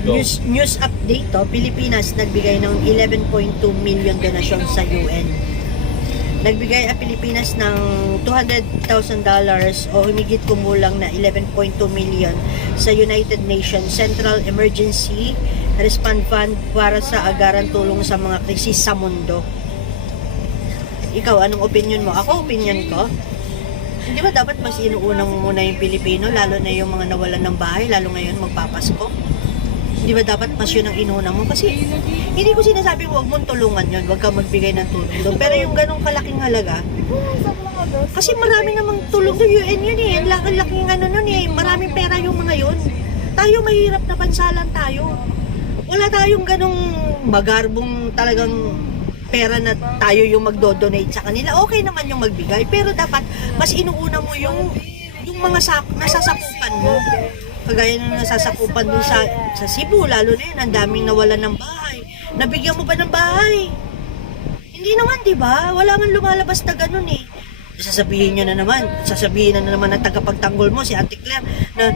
News update to, Pilipinas nagbigay ng 11.2 million donasyon sa UN. Nagbigay ang Pilipinas ng $200,000 o humigit kumulang na 11.2 million sa United Nations Central Emergency Response Fund para sa agaran tulong sa mga krisis sa mundo. Ikaw, anong opinion mo? Ako, opinion ko, hindi ba dapat mas inuuna mo muna yung Pilipino, lalo na yung mga nawalan ng bahay, lalo ngayon magpapasko? Hindi ba dapat mas yun ang inuna mo? Kasi hindi ko sinasabi huwag mong tulungan yun, huwag kang magbigay ng tulong doon. Pero yung ganong kalaking halaga, kasi marami namang tulong doon, UN yun eh, ang laki-laking ano nun eh, maraming pera yung mga yun. Tayo mahirap na bansa lang tayo. Wala tayong ganong magarbong talagang pera na tayo yung magdo-donate sa kanila. Okay naman yung magbigay, pero dapat mas inuuna mo yung mga nasasakupan mo. Kagaya na nasasakupan dun sa Cebu, lalo na yun, ang daming nawalan ng bahay. Nabigyan mo ba ng bahay? Hindi naman, di ba? Wala man lumalabas na ganun eh. Sasabihin na naman ng tagapagtanggol mo, si Auntie Claire, na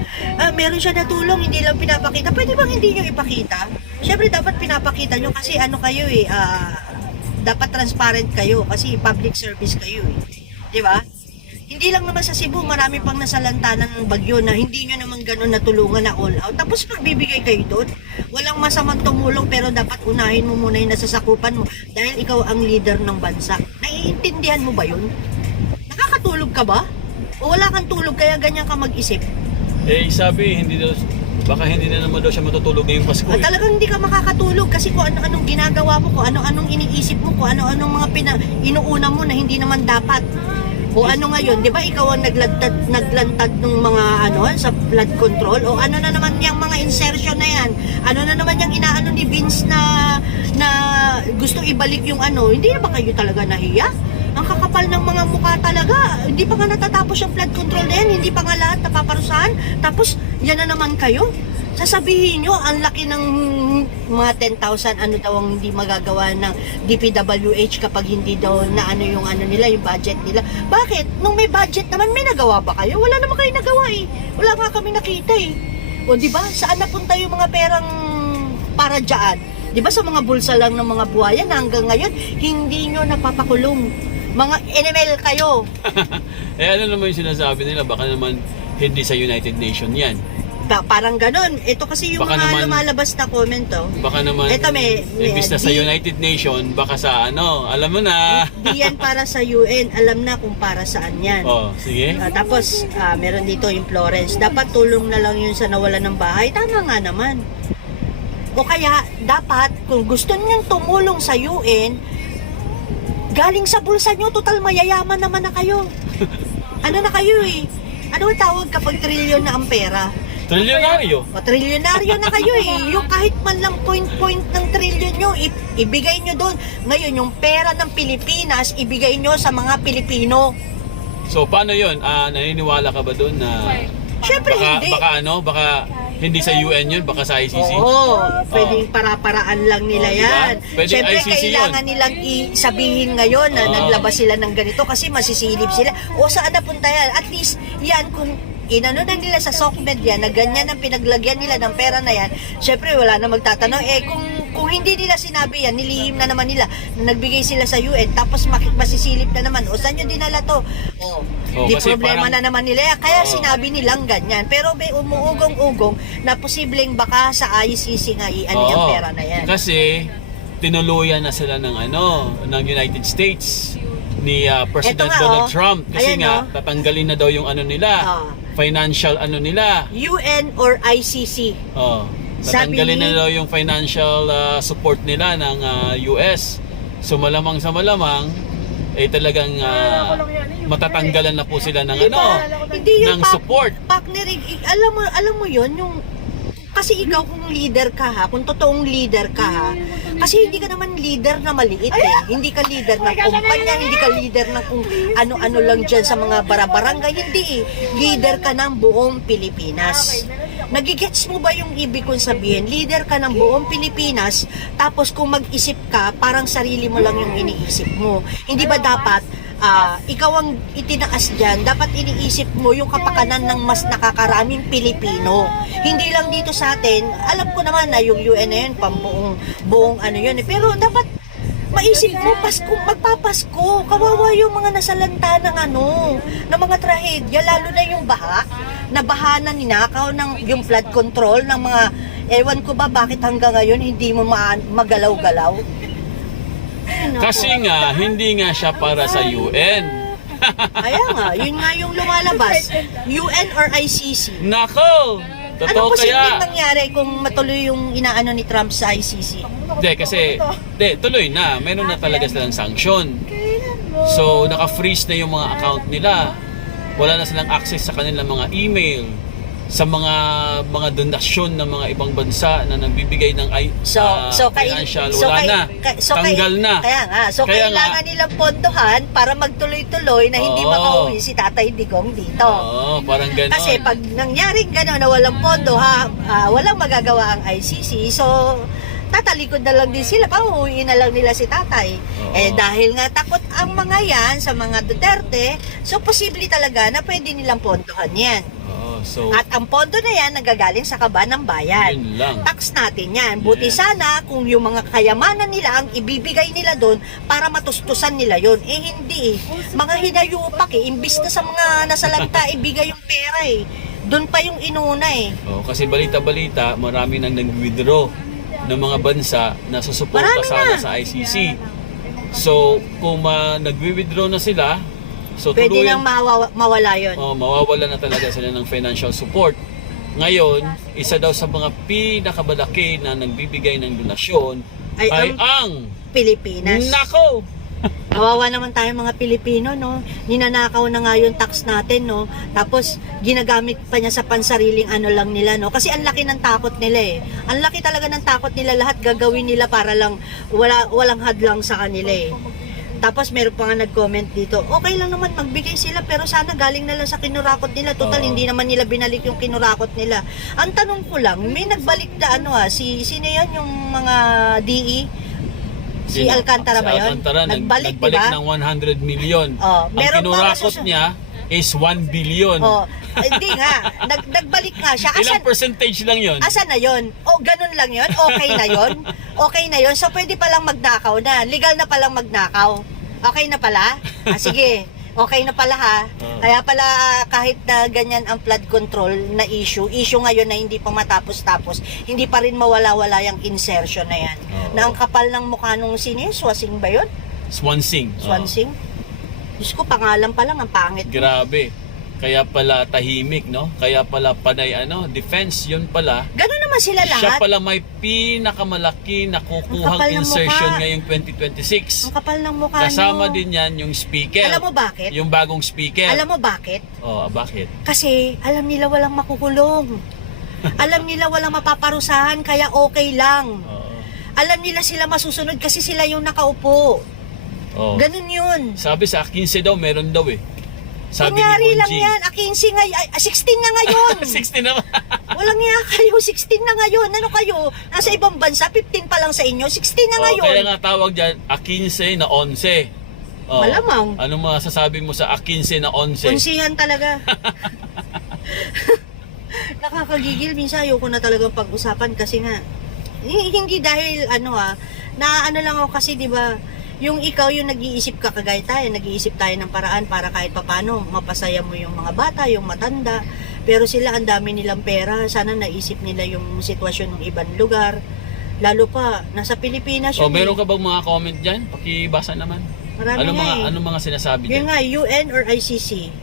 meron siya natulong, hindi lang pinapakita. Pwede bang hindi nyo ipakita? Siyempre, dapat pinapakita nyo kasi ano kayo eh, dapat transparent kayo kasi public service kayo eh. Di ba? Hindi lang naman sa Cebu, marami pang nasalantanan ng bagyo na hindi nyo naman ganun natulungan na all out. Tapos pagbibigay kayo doon, walang masamang tumulong pero dapat unahin mo muna yung nasasakupan mo dahil ikaw ang leader ng bansa. Naiintindihan mo ba yun? Nakakatulog ka ba? O wala kang tulog kaya ganyan ka mag-isip? Eh sabi, baka hindi na naman daw siya matutulog ngayong Pasko eh. Talagang hindi ka makakatulog kasi kung ano-anong ginagawa mo, kung ano-anong iniisip mo, kung ano-anong mga inuuna mo na hindi naman dapat. O ano ngayon, di ba ikaw ang naglantad ng mga sa flood control? O ano na naman yung mga insertion na yan? Ano na naman yung inaano ni Vince na gusto ibalik yung hindi na ba kayo talaga nahiya? Ang kakapal ng mga mukha talaga. Hindi pa nga natatapos yung flood control na yan, hindi pa nga lahat napaparusahan. Tapos yan na naman kayo. Sasabihin nyo, ang laki ng mga 10,000 daw ang hindi magagawa ng DPWH kapag hindi daw na yung nila, yung budget nila. Bakit? Nung may budget naman, may nagawa ba kayo? Wala naman kayo nagawa eh. Wala nga kami nakita eh. O diba, saan napunta yung mga perang para dyan? Diba sa mga bulsa lang ng mga buhayan hanggang ngayon, hindi nyo napapakulong. Mga NML kayo. Eh ano naman yung sinasabi nila, baka naman hindi sa United Nations yan. Parang ganon. Ito kasi yung baka mga naman, lumalabas na comment baka naman, ito imbis na sa United Nation, baka sa alam mo na. Di yan para sa UN, alam na kung para saan yan. Oh, sige. Tapos, meron dito yung Florence. Dapat tulong na lang yun sa nawalan ng bahay. Tama nga naman. O kaya, dapat, kung gusto niyang tumulong sa UN, galing sa bulsa nyo, total mayayaman naman na kayo. Ano na kayo eh? Ano ang tawag kapag trilyon na ang pera? Trilyonaryo. Trilyonaryo na kayo eh. Yung kahit man lang point ng trilyon nyo, ibigay nyo doon. Ngayon, yung pera ng Pilipinas, ibigay nyo sa mga Pilipino. So, paano yun? Naniniwala ka ba doon na Siyempre hindi. Baka hindi sa UN yun, baka sa ICC? Oo, pwedeng para-paraan lang nila yan. Pwede Siyempre, ICC kailangan nilang sabihin ngayon na naglabas sila ng ganito kasi masisilip sila. O saan napunta yan? At least, yan kung inano na nila sa SOCMED yan, na ganyan ang pinaglagyan nila ng pera na yan, syempre wala na magtatanong, kung hindi nila sinabi yan, nilihim na naman nila, na nagbigay sila sa UN, tapos masisilip na naman, o saan nyo dinala to? Di problema na naman nila, kaya sinabi nilang ganyan, pero may umuugong-ugong na posibleng baka sa ICC nga yung pera na yan. Kasi, tinuluyan na sila ng ng United States ni President Donald Trump kasi nga tatanggalin na daw yung nila financial nila UN or ICC. Tatanggalin na daw yung financial support nila ng US. So malamang sa malamang talagang matatanggalan na po sila ng ng support. Partner, alam mo yun, yung kasi ikaw kung leader ka kung totoong leader ka kasi hindi ka naman leader na maliit eh. Hindi ka leader ng kumpanya, hindi ka leader ng kung ano-ano lang dyan sa mga barabarangay, hindi eh. Leader ka ng buong Pilipinas. Nagigets mo ba yung ibig kong sabihin? Leader ka ng buong Pilipinas, tapos kung mag-isip ka, parang sarili mo lang yung iniisip mo. Hindi ba dapat ikaw ang itinaas dyan, dapat iniisip mo yung kapakanan ng mas nakakaraming Pilipino. Hindi lang dito sa atin, alam ko naman na yung UN na yun, buong ano yun, pero dapat maisip mo, magpapasko, kawawa yung mga nasalanta ng ng mga trahedya, lalo na yung baha na ninakaw ng yung flood control ng mga, ewan ko ba bakit hanggang ngayon hindi mo magalaw-galaw. Kasi nga, hindi nga siya para sa UN. Kaya nga, yun nga yung lumalabas. UN or ICC. Nako! Ano Totoo posibleng kaya? mangyari kung matuloy yung inaano ni Trump sa ICC? Hindi, kasi tuloy na. Meron na talaga silang sanction. So, naka-freeze na yung mga account nila. Wala na silang access sa kanilang mga email, sa mga donasyon ng mga ibang bansa na nagbibigay ng financial. Tanggal na. Kaya nga, kailangan nilang pondohan para magtuloy-tuloy na hindi makauwi si Tatay Digong dito. Oo, parang gano'n. Kasi pag nangyaring gano'n na walang pondo, walang magagawa ang ICC, so tatalikod na lang din sila, pauwiin na lang nila si Tatay. Dahil nga takot ang mga yan sa mga Duterte, so posible talaga na pwede nilang pondohan yan. At ang pondo na yan nagagaling sa kaba ng bayan. Yun lang. Tax natin yan. Buti sana kung yung mga kayamanan nila ang ibibigay nila doon para matustusan nila yon. Hindi. Mga hinayupak imbis na sa mga nasalanta ibigay yung pera Doon pa yung inuna Kasi balita-balita, marami nang nag-withdraw ng mga bansa na susuporta Marami sana na. sa ICC. So, kung nag-withdraw na sila, so pwede nang mawala yun. Mawawala na talaga sila ng financial support. Ngayon, isa daw sa mga pinakamalaki na nagbibigay ng donasyon ay ang Pilipinas. Nako! Kawawa naman tayo mga Pilipino, no? Ninanakaw na nga yung tax natin, no? Tapos, ginagamit pa niya sa pansariling lang nila, no? Kasi ang laki ng takot nila Ang laki talaga ng takot nila, lahat gagawin nila para lang walang hadlang sa kanila Tapos meron pa nga nag-comment dito, okay lang naman magbigay sila pero sana galing na lang sa kinurakot nila. Total, hindi naman nila binalik yung kinurakot nila. Ang tanong ko lang, may nagbalik na sino yan yung mga DE? Si Alcantara ba yun? Nagbalik diba? Ng 100 million. Ang kinurakot niya is 1 billion. Hindi nga. Nagbalik nga siya. Ilang percentage lang yun? Asan na yun? Ganun lang yun? Okay na yun? Okay na yun? So, pwede palang magnakaw na. Legal na palang magnakaw. Okay na pala? Sige. Okay na pala Kaya pala kahit na ganyan ang flood control na issue ngayon na hindi pa matapos-tapos, hindi pa rin mawala-wala yung insertion na yan. Na ang kapal ng mukha nung Swasing ba yun? Swansing. Diyos ko, pangalan pa lang, ang pangit. Grabe. Kaya pala tahimik, no? Kaya pala panay defense, yun pala. Gano'n naman sila lahat. Siya pala may pinakamalaki na kukuhang insertion ngayong 2026. Ang kapal ng mukha Kasama din yan yung speaker. Alam mo bakit? Yung bagong speaker. Alam mo bakit? Bakit? Kasi alam nila walang makukulong. Alam nila walang mapaparusahan, kaya okay lang. Alam nila sila masusunod kasi sila yung nakaupo. Ganun yun. Sabi sa 15 daw, meron daw Sabi Kunyari ni lang Bonjing. yan, 15 ngayon, 16 na ngayon. 16 na. Walang nga kayo, 16 na ngayon. Ano kayo? Nasa ibang bansa, 15 pa lang sa inyo, 16 na ngayon. Kaya nga tawag dyan, 15 na 11. Malamang. Anong masasabi mo sa 15 na 11? Unsihan talaga. Nakakagigil, minsan ayoko na talagang pag-usapan kasi nga, hindi dahil na lang ako kasi, di ba, yung ikaw yung nag-iisip ka kagaya tayo, nag-iisip tayo ng paraan para kahit papano mapasaya mo yung mga bata, yung matanda. Pero sila, ang dami nilang pera, sana naisip nila yung sitwasyon ng ibang lugar. Lalo pa, nasa Pilipinas yun. Meron ka bang mga comment dyan? Pakibasa naman. Marami Anong mga sinasabi dyan? Yun nga, UN or ICC.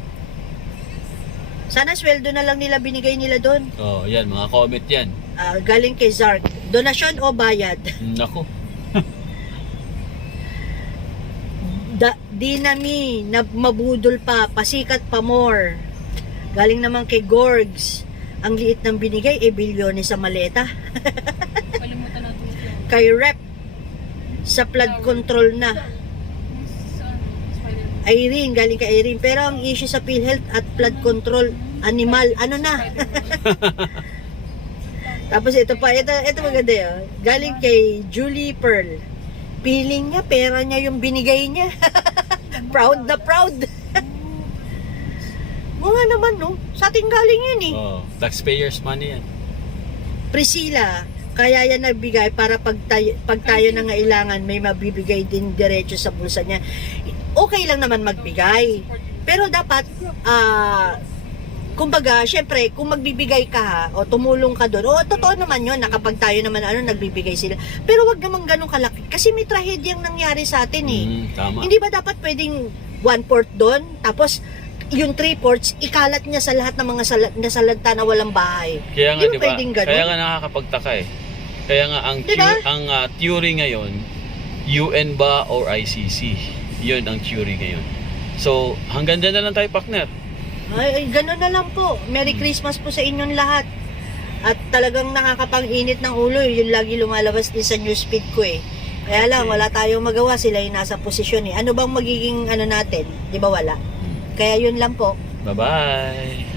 Sana sweldo na lang nila binigay nila doon. Yan, mga comment yan. Galing kay Zark. Donasyon o bayad? Nako. Di nami na mabudol pa, pasikat pa more. Galing naman kay Gorgs. Ang liit ng binigay, bilyones sa maleta. Kay Rep, sa flood control na. Irene, galing kay Irene. Pero ang issue sa PhilHealth at flood control, animal, na? Tapos ito maganda Galing kay Julie Pearl. Feeling niya, pera niya yung binigay niya. Proud na proud. Mga naman, no? Sa ating galing yun eh. Oh, taxpayers money yan. Priscilla, kaya yan nagbigay para pag tayo nangailangan, may mabibigay din diretso sa bulsa niya. Okay lang naman magbigay. Pero dapat, kumbaga, syempre, kung magbibigay ka ha, o tumulong ka doon, o totoo naman yun, na kapag tayo naman, nagbibigay sila. Pero wag naman ganun kalaki. Kasi may trahedyang nangyari sa atin eh. Tama. Hindi ba dapat pwedeng 1/4 doon, tapos yung 3/4 ikalat niya sa lahat ng mga nasalanta na walang bahay. Kaya nga, Di ba di ba? pwedeng ganun? Kaya nga nakakapagtaka eh. Kaya nga, Diba? ang theory ngayon, UN ba or ICC? Yun ang theory ngayon. So, hanggang dyan na lang tayo, partner. Ay, ganun na lang po. Merry Christmas po sa inyong lahat. At talagang nakakapang-init ng ulo. Yun lagi lumalabas din sa newsfeed ko eh. Kaya lang, wala tayong magawa. Sila yung nasa posisyon eh. Ano bang magiging natin? Di ba wala? Kaya yun lang po. Bye-bye!